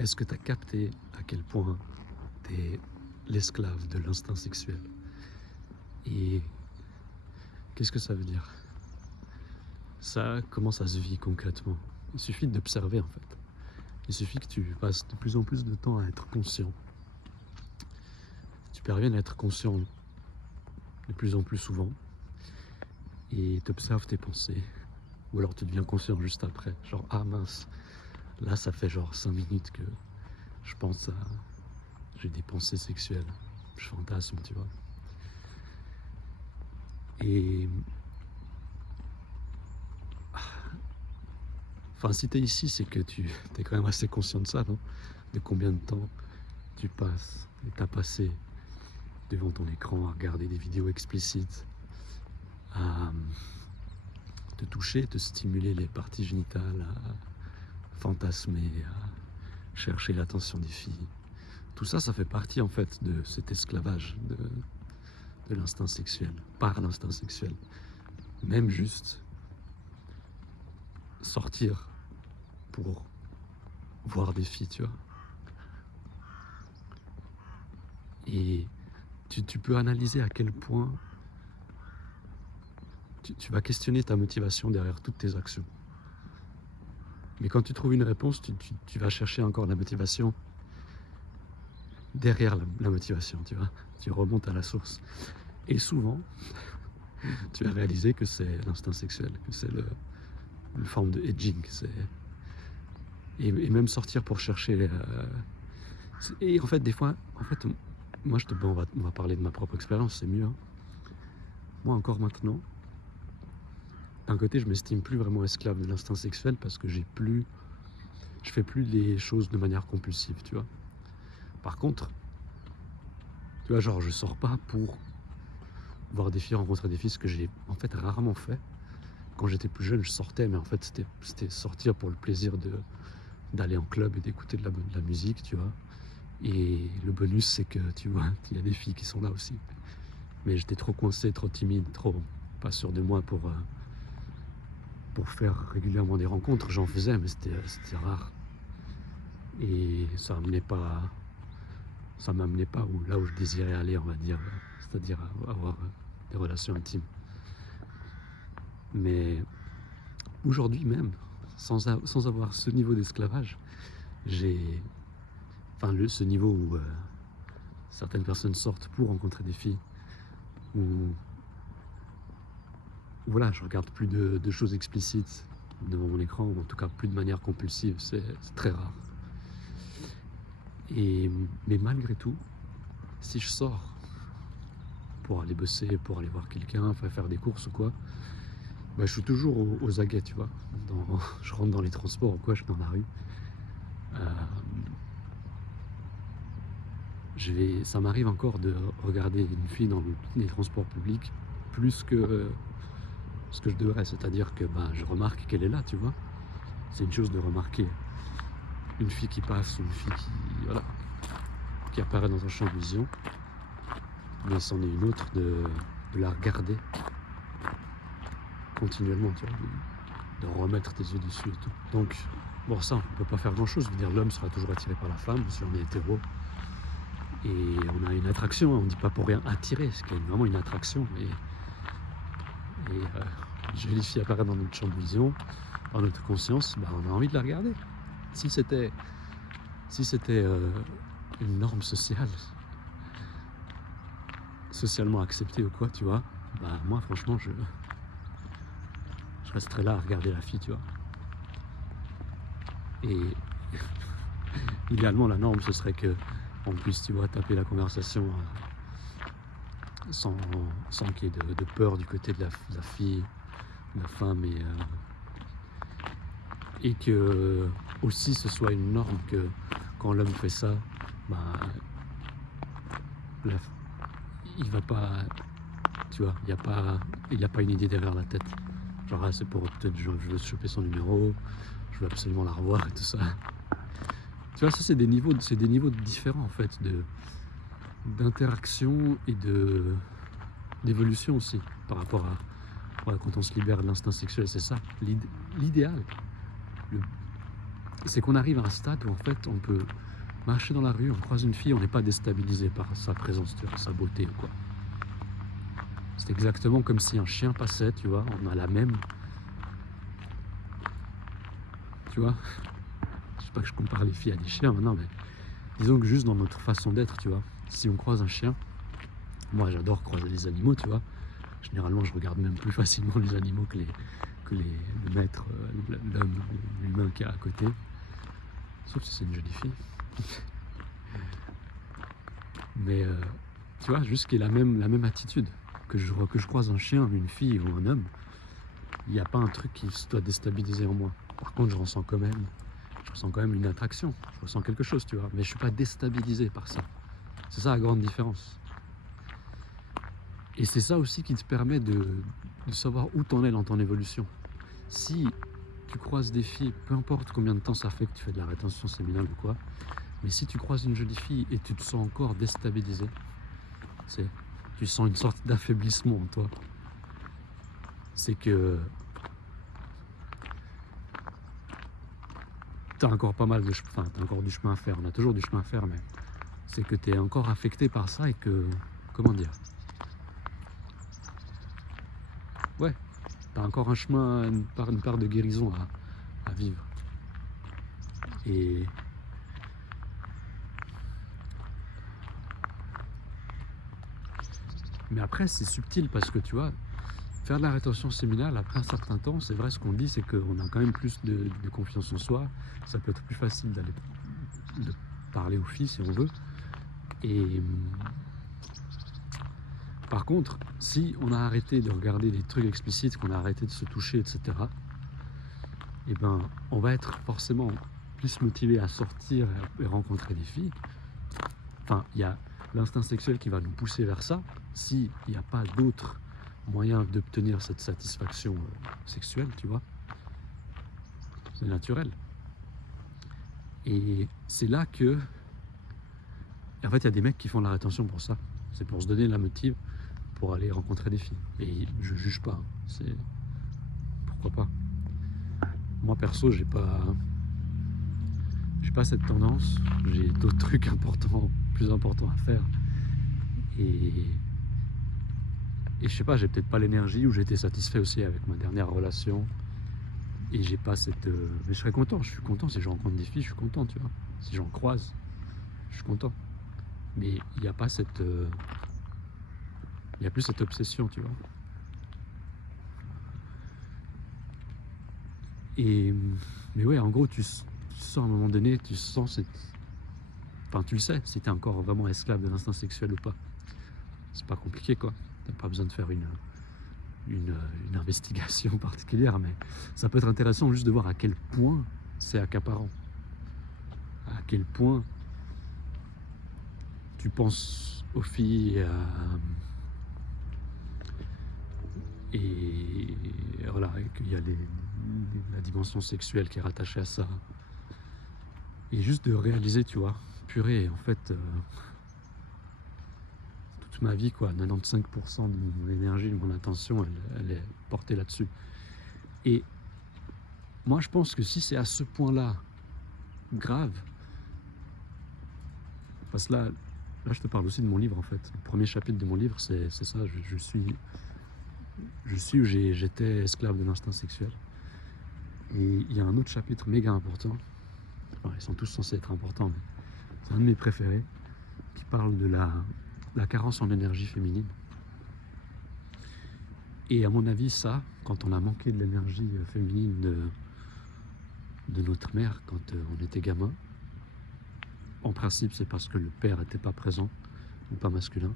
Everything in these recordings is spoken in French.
Est-ce que tu as capté à quel point tu es l'esclave de l'instinct sexuel? Et qu'est-ce que ça veut dire? Ça, comment ça se vit concrètement? Il suffit d'observer en fait. Il suffit que tu passes de plus en plus de temps à être conscient. Tu parviennes à être conscient de plus en plus souvent et t'observes tes pensées. Ou alors tu deviens conscient juste après. Genre, ah mince, là ça fait genre 5 minutes que je pense à... J'ai des pensées sexuelles. Je fantasme, tu vois. Et... Enfin, si t'es ici, c'est que tu es quand même assez conscient de ça, non? De combien de temps tu passes et t'as passé devant ton écran à regarder des vidéos explicites, à te toucher, te stimuler les parties génitales, à fantasmer, à chercher l'attention des filles. Tout ça, ça fait partie en fait de cet esclavage de l'instinct sexuel, par l'instinct sexuel. Même juste sortir pour voir des filles, tu vois. Et tu peux analyser à quel point tu vas questionner ta motivation derrière toutes tes actions. Mais quand tu trouves une réponse, tu vas chercher encore la motivation derrière la motivation, tu vois. Tu remontes à la source. Et souvent, tu vas réaliser que c'est l'instinct sexuel, que c'est une forme de edging. Et même sortir pour chercher... et en fait, des fois, moi, on va parler de ma propre expérience, c'est mieux. Hein. Moi, encore maintenant, d'un côté, je m'estime plus vraiment esclave de l'instinct sexuel parce que je fais plus les choses de manière compulsive, tu vois. Par contre, tu vois, genre, je sors pas pour voir des filles, rencontrer des filles, ce que j'ai en fait rarement fait. Quand j'étais plus jeune, je sortais, mais en fait, c'était sortir pour le plaisir d'aller en club et d'écouter de la musique, tu vois. Et le bonus, c'est que, tu vois, il y a des filles qui sont là aussi. Mais j'étais trop coincé, trop timide, trop pas sûr de moi pour faire régulièrement des rencontres. J'en faisais, mais c'était rare. Et ça m'amenait pas là où je désirais aller, on va dire, c'est-à-dire avoir des relations intimes. Mais aujourd'hui même, sans avoir ce niveau d'esclavage, ce niveau où certaines personnes sortent pour rencontrer des filles, où voilà, je regarde plus de choses explicites devant mon écran, ou en tout cas plus de manière compulsive, c'est très rare. Mais malgré tout, si je sors pour aller bosser, pour aller voir quelqu'un, faire des courses ou quoi, bah, je suis toujours aux aguets, tu vois. Je rentre dans les transports ou quoi, je suis dans la rue. Ça m'arrive encore de regarder une fille dans les transports publics plus que ce que je devrais. C'est-à-dire que je remarque qu'elle est là, tu vois. C'est une chose de remarquer une fille qui passe, une fille qui apparaît dans un champ de vision. Mais c'en est une autre de la regarder continuellement, tu vois, de remettre tes yeux dessus et tout. Donc, bon, ça, on peut pas faire grand-chose. Je veux dire, l'homme sera toujours attiré par la femme, si on est hétéro. Et on a une attraction, on ne dit pas pour rien attiré, c'est vraiment une attraction. Et une jolie fille apparaît dans notre champ de vision, dans notre conscience, on a envie de la regarder. Si c'était une norme socialement acceptée ou quoi, tu vois, moi franchement je resterais là à regarder la fille, tu vois. Et idéalement la norme ce serait que on puisse, tu vois, taper la conversation sans qu'il y ait de peur du côté de la fille, de la femme, et que aussi ce soit une norme que quand l'homme fait ça, il va pas, tu vois, il n'y a pas une idée derrière la tête. Genre, c'est pour peut-être je veux choper son numéro, je veux absolument la revoir et tout ça. Tu vois, ça c'est des niveaux différents en fait d'interaction et d'évolution aussi par rapport à quand on se libère de l'instinct sexuel. C'est ça l'idéal, c'est qu'on arrive à un stade où en fait on peut marcher dans la rue, on croise une fille, on n'est pas déstabilisé par sa présence, tu vois, sa beauté ou quoi. C'est exactement comme si un chien passait, tu vois, on a la même, tu vois. Je sais pas que je compare les filles à des chiens maintenant, mais disons que juste dans notre façon d'être, tu vois, si on croise un chien, moi j'adore croiser les animaux, tu vois. Généralement je regarde même plus facilement les animaux le maître, l'homme, l'humain qui est à côté. Sauf si c'est une jolie fille. Mais tu vois, juste qu'il ait la même attitude. Que je croise un chien, une fille ou un homme, il n'y a pas un truc qui doit déstabiliser en moi. Par contre, je ressens quand même une attraction. Je ressens quelque chose, tu vois. Mais je ne suis pas déstabilisé par ça. C'est ça la grande différence. Et c'est ça aussi qui te permet de savoir où t'en es dans ton évolution. Si tu croises des filles, peu importe combien de temps ça fait que tu fais de la rétention séminale ou quoi, mais si tu croises une jolie fille et tu te sens encore déstabilisé, tu sens une sorte d'affaiblissement en toi, c'est que tu as encore pas mal de chemin, tu as encore du chemin à faire, on a toujours du chemin à faire, mais c'est que tu es encore affecté par ça et que, comment dire, ouais, tu as encore un chemin, une part de guérison à vivre. Et mais après, c'est subtil parce que tu vois, faire de la rétention séminale, après un certain temps, c'est vrai, ce qu'on dit, c'est qu'on a quand même plus de confiance en soi. Ça peut être plus facile de parler aux filles si on veut. Et par contre, si on a arrêté de regarder des trucs explicites, qu'on a arrêté de se toucher, etc., et ben, on va être forcément plus motivé à sortir et rencontrer des filles. Enfin, il y a l'instinct sexuel qui va nous pousser vers ça, s'il n'y a pas d'autres moyens d'obtenir cette satisfaction sexuelle, tu vois. C'est naturel. Et c'est là que... En fait, il y a des mecs qui font de la rétention pour ça. C'est pour se donner la motive pour aller rencontrer des filles. Et je juge pas. C'est... Pourquoi pas. Moi, perso, j'ai pas cette tendance. J'ai d'autres trucs importants, plus importants à faire. Et je sais pas, j'ai peut-être pas l'énergie, ou j'ai été satisfait aussi avec ma dernière relation. Et j'ai pas cette... Mais je serais content, je suis content. Si je rencontre des filles, je suis content, tu vois. Si j'en croise, je suis content. Mais il n'y a pas cette... Il n'y a plus cette obsession, tu vois. Et... Mais ouais, en gros, tu sens à un moment donné, tu sens cette... Enfin, tu le sais, si t'es encore vraiment esclave de l'instinct sexuel ou pas. C'est pas compliqué, quoi. T'as pas besoin de faire une investigation particulière, mais ça peut être intéressant juste de voir à quel point c'est accaparant. À quel point tu penses aux filles et voilà, et qu'il y a la dimension sexuelle qui est rattachée à ça. Et juste de réaliser, tu vois, purée, en fait, toute ma vie, quoi, 95% de mon énergie, de mon attention, elle est portée là-dessus. Et moi, je pense que si c'est à ce point-là grave, parce que là, je te parle aussi de mon livre, en fait. Le premier chapitre de mon livre, c'est ça, je suis où j'étais esclave de l'instinct sexuel. Et il y a un autre chapitre méga important, enfin, ils sont tous censés être importants, mais c'est un de mes préférés, qui parle de la carence en énergie féminine. Et à mon avis, ça, quand on a manqué de l'énergie féminine de notre mère quand on était gamin, en principe, c'est parce que le père n'était pas présent, ou pas masculin,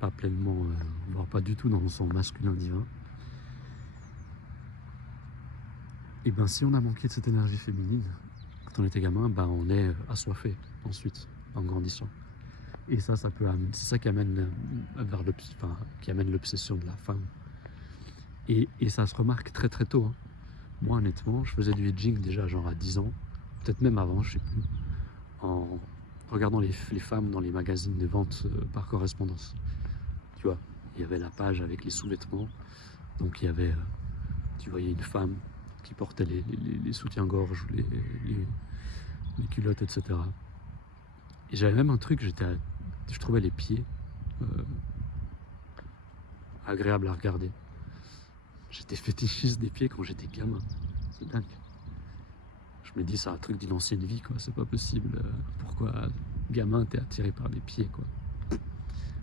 pas pleinement, voire pas du tout dans son masculin divin. Et ben si on a manqué de cette énergie féminine, quand on était gamin, ben on est assoiffé ensuite, en grandissant. Et ça peut amener, c'est ça qui amène qui amène l'obsession de la femme. Et ça se remarque très très tôt. Hein. Moi honnêtement, je faisais du edging déjà genre à 10 ans, peut-être même avant, je sais plus, en regardant les femmes dans les magazines de vente par correspondance. Tu vois, il y avait la page avec les sous-vêtements, donc il y avait, tu voyais une femme qui portaient les soutiens-gorge, les culottes, etc. Et j'avais même un truc, je trouvais les pieds euh, agréables à regarder. J'étais fétichiste des pieds quand j'étais gamin. C'est dingue. Je me dis, c'est un truc d'une ancienne vie, quoi. C'est pas possible. Pourquoi, gamin, t'es attiré par les pieds, quoi.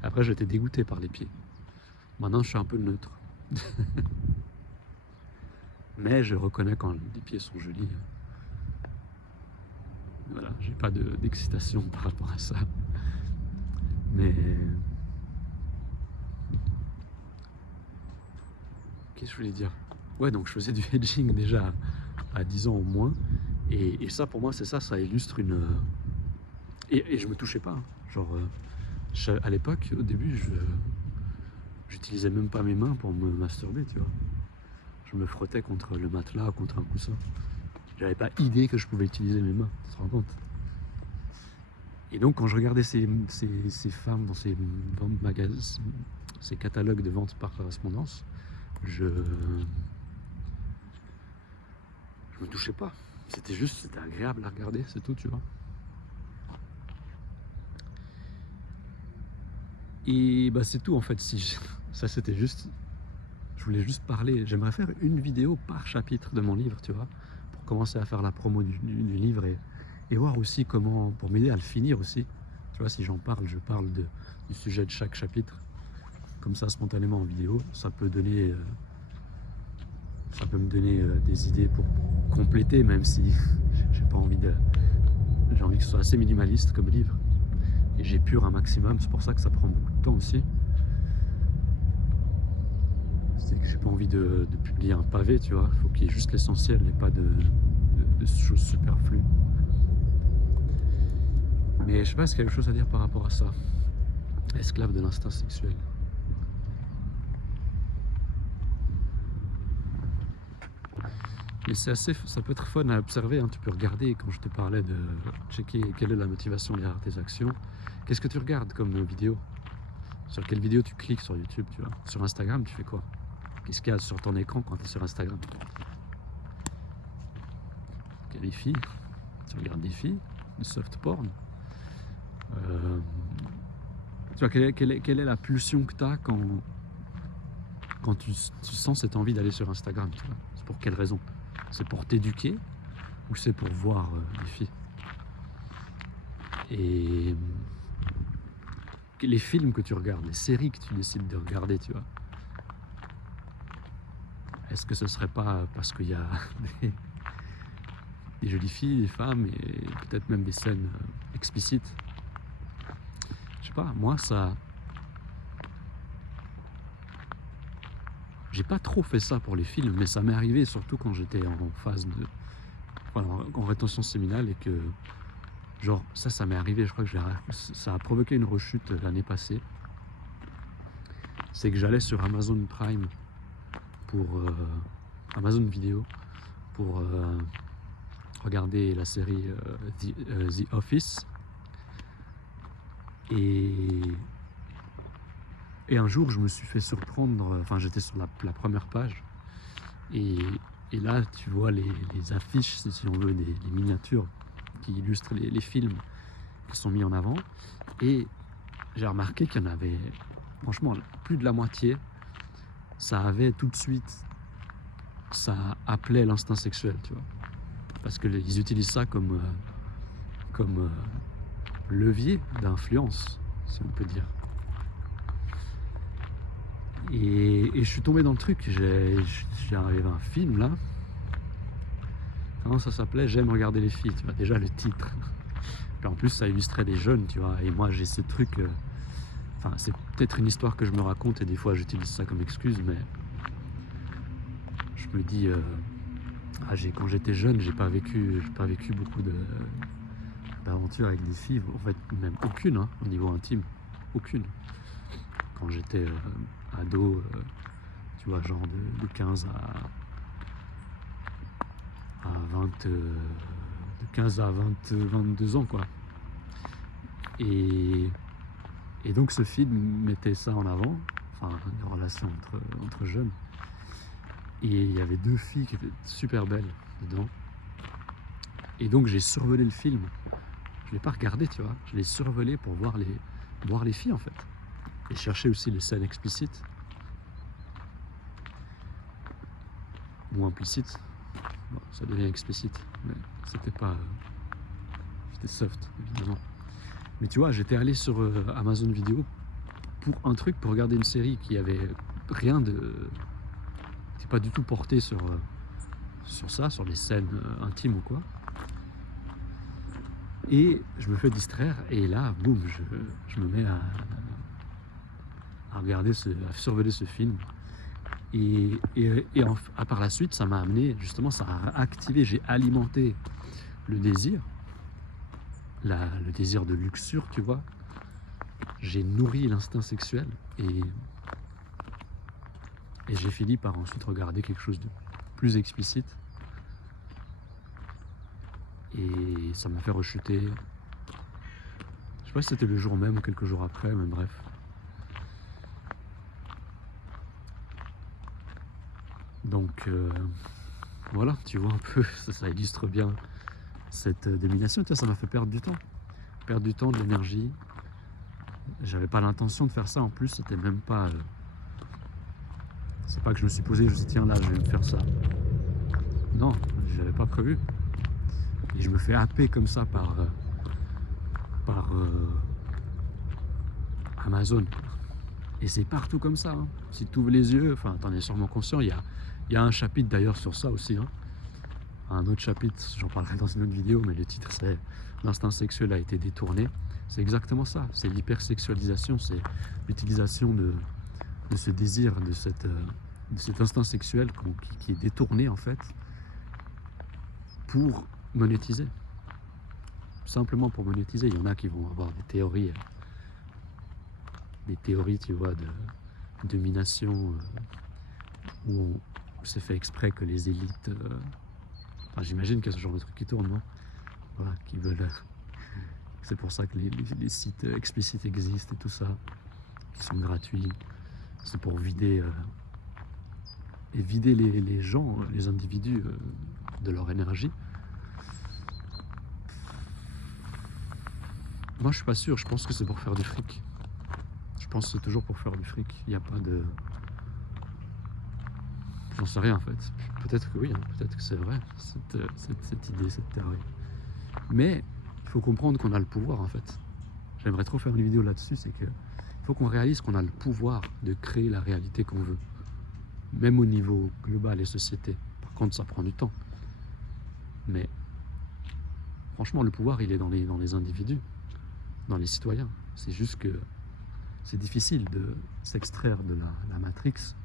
Après, j'étais dégoûté par les pieds. Maintenant, je suis un peu neutre. Mais je reconnais quand les pieds sont jolis. Voilà, j'ai pas d'excitation par rapport à ça. Mais qu'est-ce que je voulais dire? Ouais, donc je faisais du edging déjà à 10 ans au moins. Et ça, pour moi, c'est ça, ça illustre une... Et je me touchais pas. Hein. Genre, à l'époque, au début, j'utilisais même pas mes mains pour me masturber, tu vois. Je me frottais contre le matelas, contre un coussin. J'avais pas idée que je pouvais utiliser mes mains, tu te rends compte? Et donc, quand je regardais ces femmes dans ces magasins, ces catalogues de vente par correspondance, je me touchais pas. C'était agréable à regarder, c'est tout, tu vois. Et bah c'est tout en fait. Ça c'était juste, je voulais juste parler. J'aimerais faire une vidéo par chapitre de mon livre, tu vois, pour commencer à faire la promo du livre et voir aussi comment, pour m'aider à le finir aussi. Tu vois, si j'en parle, je parle du sujet de chaque chapitre, comme ça spontanément en vidéo. Ça peut me donner des idées pour compléter, même si j'ai pas envie j'ai envie que ce soit assez minimaliste comme livre. Et j'épure un maximum, c'est pour ça que ça prend beaucoup de temps aussi. C'est que j'ai pas envie de publier un pavé, tu vois. Il faut qu'il y ait juste l'essentiel et pas de choses superflues. Mais je sais pas, est-ce qu'il y a quelque chose à dire par rapport à ça? Esclave de l'instinct sexuel. Mais ça peut être fun à observer, hein. Tu peux regarder, quand je te parlais de checker quelle est la motivation derrière tes actions. Qu'est-ce que tu regardes comme vidéo? Sur quelle vidéo tu cliques sur YouTube, tu vois? Sur Instagram, tu fais quoi? Qu'est-ce qu'il y a sur ton écran quand tu es sur Instagram? Il y a des filles, tu regardes des filles, du soft porn. Tu vois, quelle est la pulsion que tu as quand tu sens cette envie d'aller sur Instagram, tu vois? C'est pour quelle raison? C'est pour t'éduquer ou c'est pour voir des filles? Et les films que tu regardes, les séries que tu décides de regarder, tu vois, est-ce que ce serait pas parce qu'il y a des jolies filles, des femmes et peut-être même des scènes explicites? Je sais pas, moi ça... J'ai pas trop fait ça pour les films, mais ça m'est arrivé surtout quand j'étais en phase de... Enfin, en rétention séminale et que... Genre, ça m'est arrivé, je crois que ça a provoqué une rechute l'année passée. C'est que j'allais sur Amazon Prime pour... Amazon Vidéo pour regarder la série The Office. Et un jour, je me suis fait surprendre, enfin j'étais sur la première page, et là tu vois les affiches, si on veut, les miniatures qui illustrent les films qui sont mis en avant, et j'ai remarqué qu'il y en avait, franchement, plus de la moitié, ça avait tout de suite, ça appelait l'instinct sexuel, tu vois, parce qu'ils utilisent ça comme levier d'influence, si on peut dire. Et je suis tombé dans le truc, j'ai arrivé à un film là. Comment ça s'appelait? J'aime regarder les filles, tu vois, déjà le titre. Puis en plus ça illustrait des jeunes, tu vois, et moi j'ai ce truc, enfin c'est peut-être une histoire que je me raconte et des fois j'utilise ça comme excuse, mais je me dis, quand j'étais jeune, j'ai pas vécu beaucoup d'aventures avec des filles, en fait même aucune, hein, au niveau intime, aucune. Quand j'étais ado, tu vois, genre de 15 à 20, de 15 à 22 ans, quoi. Et donc ce film mettait ça en avant, enfin, une relation entre jeunes. Et il y avait 2 filles qui étaient super belles dedans. Et donc j'ai survolé le film. Je l'ai pas regardé, tu vois. Je l'ai survolé pour voir les filles en fait. Et chercher aussi les scènes explicites. Ou implicites. Bon, ça devient explicite. Mais c'était pas... c'était soft, évidemment. Mais tu vois, j'étais allé sur Amazon Vidéo pour un truc, pour regarder une série qui avait rien de... C'était pas du tout porté sur ça, sur les scènes intimes ou quoi. Et je me fais distraire et là, boum, je me mets à regarder, à survoler ce film. Et par la suite, ça m'a amené, justement, ça a activé, j'ai alimenté le désir, le désir de luxure, tu vois. J'ai nourri l'instinct sexuel et j'ai fini par ensuite regarder quelque chose de plus explicite. Et ça m'a fait rechuter. Je sais pas si c'était le jour même ou quelques jours après, mais bref. Donc voilà, tu vois un peu, ça illustre bien cette domination. Tu vois, ça m'a fait perdre du temps. Perdre du temps, de l'énergie. J'avais pas l'intention de faire ça en plus, c'était même pas... c'est pas que je me suis posé, je me suis dit tiens là, je vais me faire ça. Non, je l'avais pas prévu. Et je me fais happer comme ça par Amazon. Et c'est partout comme ça. Hein. Si tu ouvres les yeux, enfin, t'en es sûrement conscient. Il y a un chapitre d'ailleurs sur ça aussi. Hein. Un autre chapitre, j'en parlerai dans une autre vidéo, mais le titre c'est l'instinct sexuel a été détourné. C'est exactement ça. C'est l'hypersexualisation, c'est l'utilisation de ce désir, de cet instinct sexuel qui est détourné en fait pour monétiser. Simplement pour monétiser. Il y en a qui vont avoir des théories, tu vois, de domination où c'est fait exprès que les élites... enfin, j'imagine qu'il y a ce genre de trucs qui tournent, non? Voilà, qui veulent... c'est pour ça que les sites explicites existent et tout ça, qui sont gratuits. C'est pour vider... et vider les gens, les individus de leur énergie. Moi, je suis pas sûr. Je pense que c'est pour faire du fric. Je pense que c'est toujours pour faire du fric. Il n'y a pas de... J'en sais rien en fait. Peut-être que oui, hein. Peut-être que c'est vrai, cette idée, cette théorie. Mais il faut comprendre qu'on a le pouvoir en fait. J'aimerais trop faire une vidéo là-dessus, c'est que il faut qu'on réalise qu'on a le pouvoir de créer la réalité qu'on veut. Même au niveau global et société. Par contre, ça prend du temps. Mais franchement, le pouvoir, il est dans les individus, dans les citoyens. C'est juste que c'est difficile de s'extraire de la matrix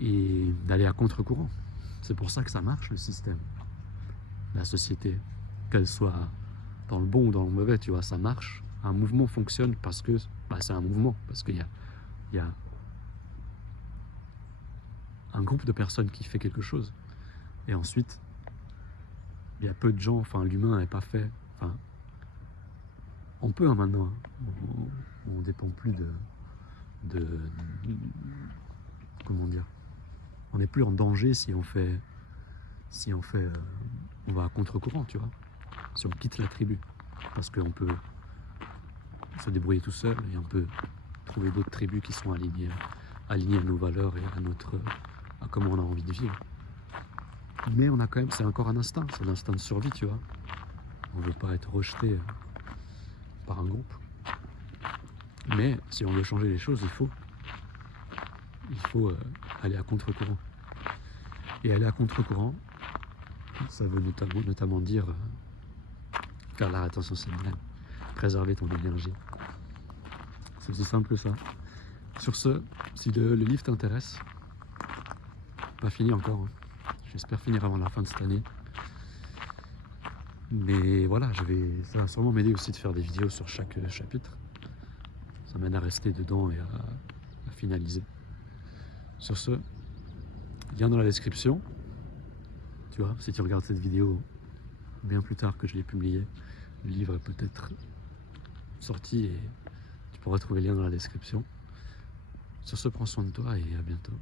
et d'aller à contre-courant. C'est pour ça que ça marche, le système, la société, qu'elle soit dans le bon ou dans le mauvais, tu vois, ça marche. Un mouvement fonctionne parce que c'est un mouvement, parce qu'il y a un groupe de personnes qui fait quelque chose. Et ensuite, il y a peu de gens, enfin l'humain n'est pas fait. Enfin, on peut hein, maintenant, on dépend plus de comment dire, on n'est plus en danger si on va à contre-courant, tu vois, si on quitte la tribu, parce qu'on peut se débrouiller tout seul et on peut trouver d'autres tribus qui sont alignées à nos valeurs et à comment on a envie de vivre. Mais on a quand même, c'est encore un instinct, c'est l'instinct de survie, tu vois. On ne veut pas être rejeté par un groupe. Mais si on veut changer les choses, il faut aller à contre-courant. Et aller à contre-courant, ça veut notamment dire faire la rétention cellulaire, préserver ton énergie. C'est aussi simple que ça. Sur ce, si le livre t'intéresse, pas fini encore, hein. J'espère finir avant la fin de cette année. Mais voilà, ça va sûrement m'aider aussi de faire des vidéos sur chaque chapitre. Ça m'aide à rester dedans et à finaliser. Sur ce, lien dans la description. Tu vois, si tu regardes cette vidéo bien plus tard que je l'ai publiée, le livre est peut-être sorti et tu pourras trouver le lien dans la description. Sur ce, prends soin de toi et à bientôt.